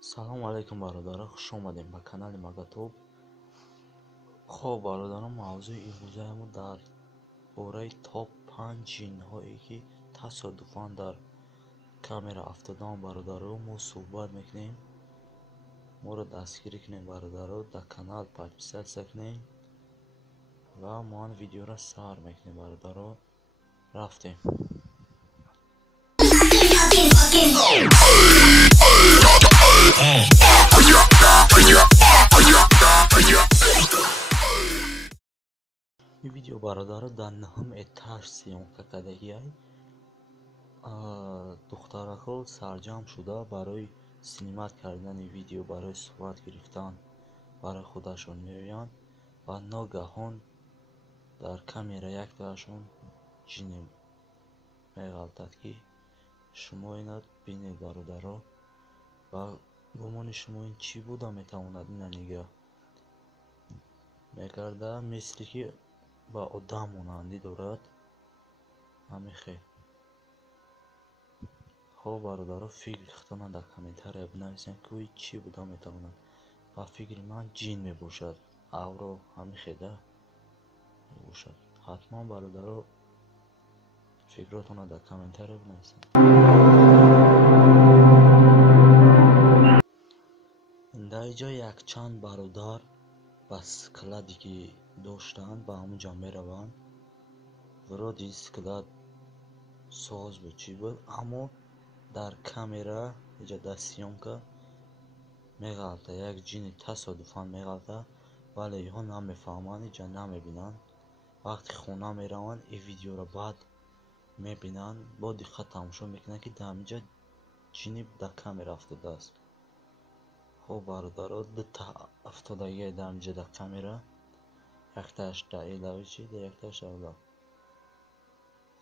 салом алайкум бародарон, хуш омадем ба канали Магатуб. хоб бародарон, мавзӯи имрӯзаямон дар бораи топ 5 ҷинҳое ки тасодуфан дар камера афтодаанд. Бародарон, мо суҳбат мекунем, моро дастгирӣ кунем бародарон, дар канал подписатсия кунем ва моан видеоро сар мекунем бародарон. рафтем. این ویدیو برادرها در نهم اتاج سیمکه کردگی دخترها سرجم شده برای سینمات کردن ویدیو، برای صحبت گرفتن برای خودشون میآیند و ناگهان در کامera یک تاشون جنی میغلطد که شما اینو ببینید برادرها و گمان شما این چی بوده میتواند این نگاه میکرده مثل که با آدم مانندی دارد. همین خیلی خب برادرها، فکرتان در کامنت‌ها بنویسید که چی بوده میتواند. با فکر من جین میباشد، اورو همین خیلی میباشد. حتما برادرها فکرتان در کامنت‌ها بنویسید. در اینجا یک چند برادر بس کلادی که داشتند با همونجا میروند. ورودی سکلاد ساز بود چی بود، اما در کامera اینجا در سیمکه میغلطه، یک جین تصادفاً میغلطه، ولی اینها نمیفهمند، اینجا نمیبینند. وقتی خونه میروند این ویدیو را بعد میبینند، با دقت تماشا میکنند که در اینجا جینی در کامera افتاده است. خب برادرها، دو تا افتادگی در اینجا در کامera، یک تاش در ایلاوی چی در یک تاش اولا.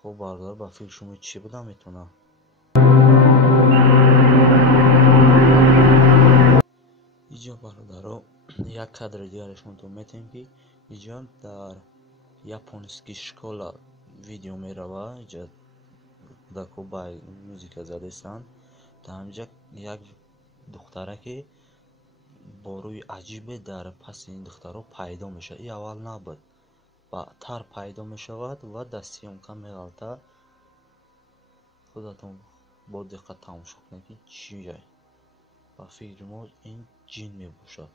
خب برادرها، با فکر شما چی بوده میتونه؟ اینجا برادرها یک کادر دیگرشون تو میتونیم که اینجا در یاپونسکی شکولا ویدیو میروه. اینجا در کوبای موزیک زده استند. در اینجا یک دختره که با روی عجیبه در پس این دخترها پیدا میشه. این اول نبود، بعدتر پیدا میشود و در سیمکه میغلطه. خودتون با دقت تماشا کنید که چیه. با فکر ما این جین میباشد.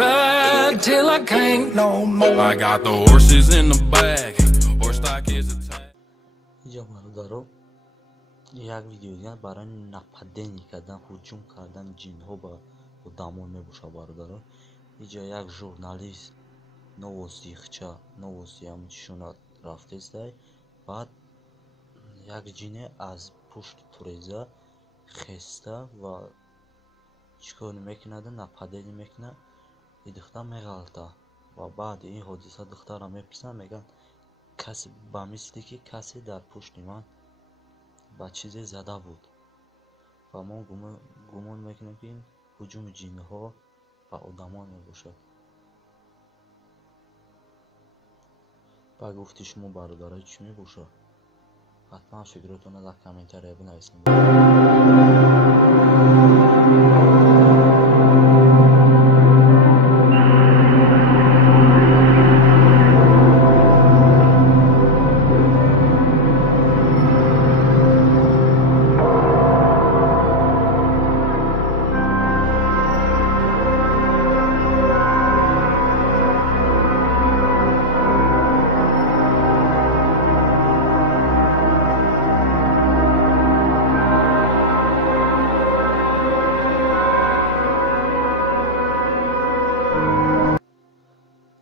Ride till I can't no more. I got the horses in the back. Horse stock is attached. اینجا برادرها یک ویدیو دیگر برای نپدینی کردن، هجوم کردن جنها به آدمان میباشه برادرها. اینجا یک ژورنالیست نووزیخچه نووزی همچنان رفته است. بعد یک جنه از پشت توریزه خسته و چیکار میکنه، نپدینی میکنه. این دختر میغلطه و بعد این حادثه دختر را میپرسن، میگن کسی با مثلی که کسی در پشت من با چیزی زده بود و ما گمان میکنیم که این هجوم جنها با آدمان میباشد. با گفتی شما برادرای چی میباشد؟ حتما فکرتون در کامنت‌ها بنویسید.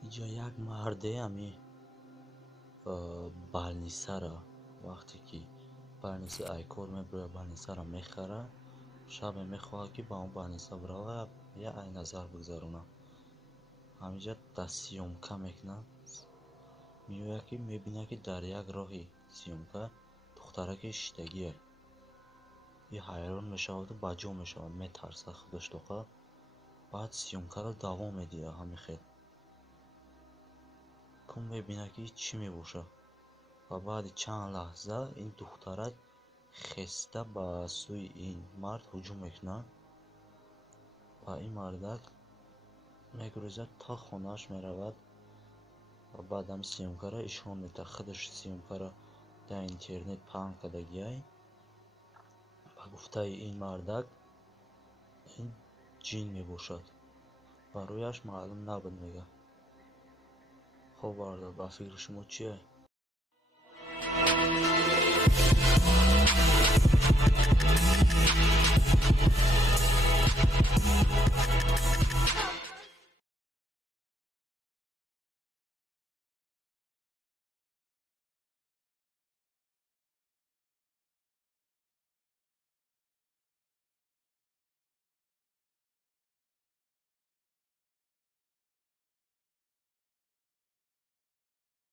اینجا یک مرده همی بالنیسه را وقتی که баниси айкор мебурад, банисаро мехара, шабе мехоҳад ки ба он баниса бирава я ай назар бигзарона. ҳаминҷа дар сиёмка мекунад, меояд ки мебинад ки дар як роҳи сиёмка духтараки шидагие. И ҳайрон мешаваду ба ҷо мешавад, метарсад худаш тоқа. Баъд сиёмкаро давом медиҳад ҳамин хел. Кун мебинад ки чӣ мебошад. Ва баъди чанд лаҳза ин духтарак хеста ба сӯи ин мард ҳуҷум мекунад ва ин мардак мегурезад то хонааш меравад ва баъд ҳам сиёмкаро ишон медиҳад. худаш сиёмкаро дар интернет паҳн кардагиай. ба гуфтаи ин мардак ин ҷин мебошад ва рӯяш маълум набуд мегӯяд. хуб бардор, ба фикри шумо чие?